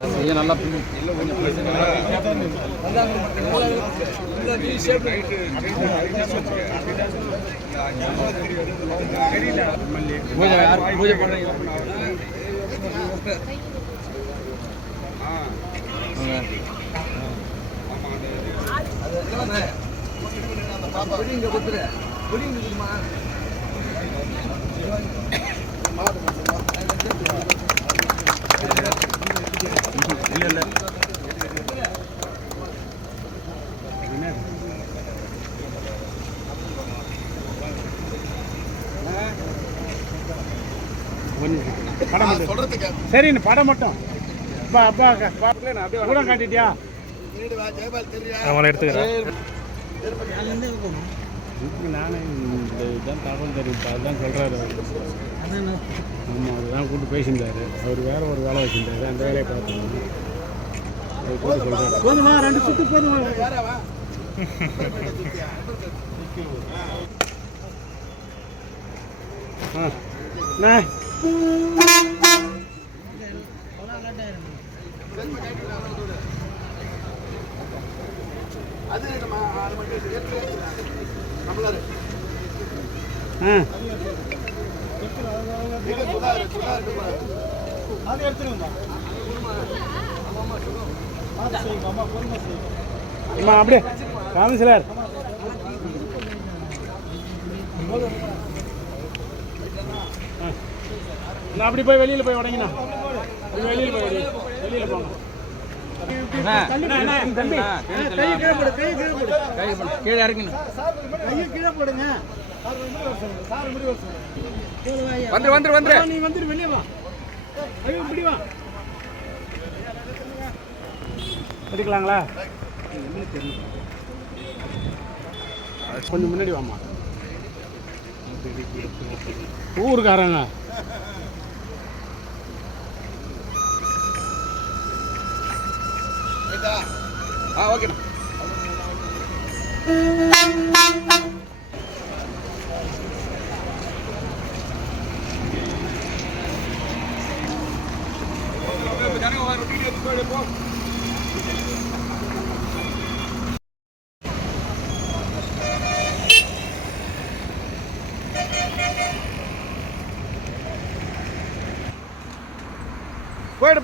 நல்லா பூஜை பண்றீங்க. இல்ல சரி படம் மட்டும் கூட காட்டிட்டியா அவளை எடுத்துக்கிறேன். நானே இதுதான் தகவல் தெரியும், அதுதான் சொல்கிறாரு. ஆமாம், அதுதான் கூப்பிட்டு பேசியிருந்தாரு. அவர் வேற ஒரு வேலை வச்சுருந்தாரு, அந்த வேலையை பார்த்துருந்தாரு. அவர் கூட சொல்கிறார் போதுமா, 2 சுற்று போதுமா. அப்படியே கவுன்சிலர் அப்படி போய் வெளியில் போய் உடங்கினா வெளியில் போய் வெளியில் போங்க. கீழே இறங்குங்க, கீழே போடுங்க. நீ வந்துரு வெளியே வா. இப்படி வா, எடுக்கலாங்களா? கொஞ்சம் முன்னாடி வாமா. ஊருக்காரங்க ஓகே.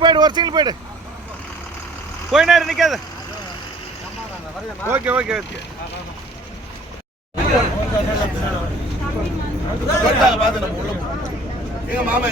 போயிடு ஒரு சிங்கிள் போயிடு, போயினா நிற்காத. Okay okay okay. மாமா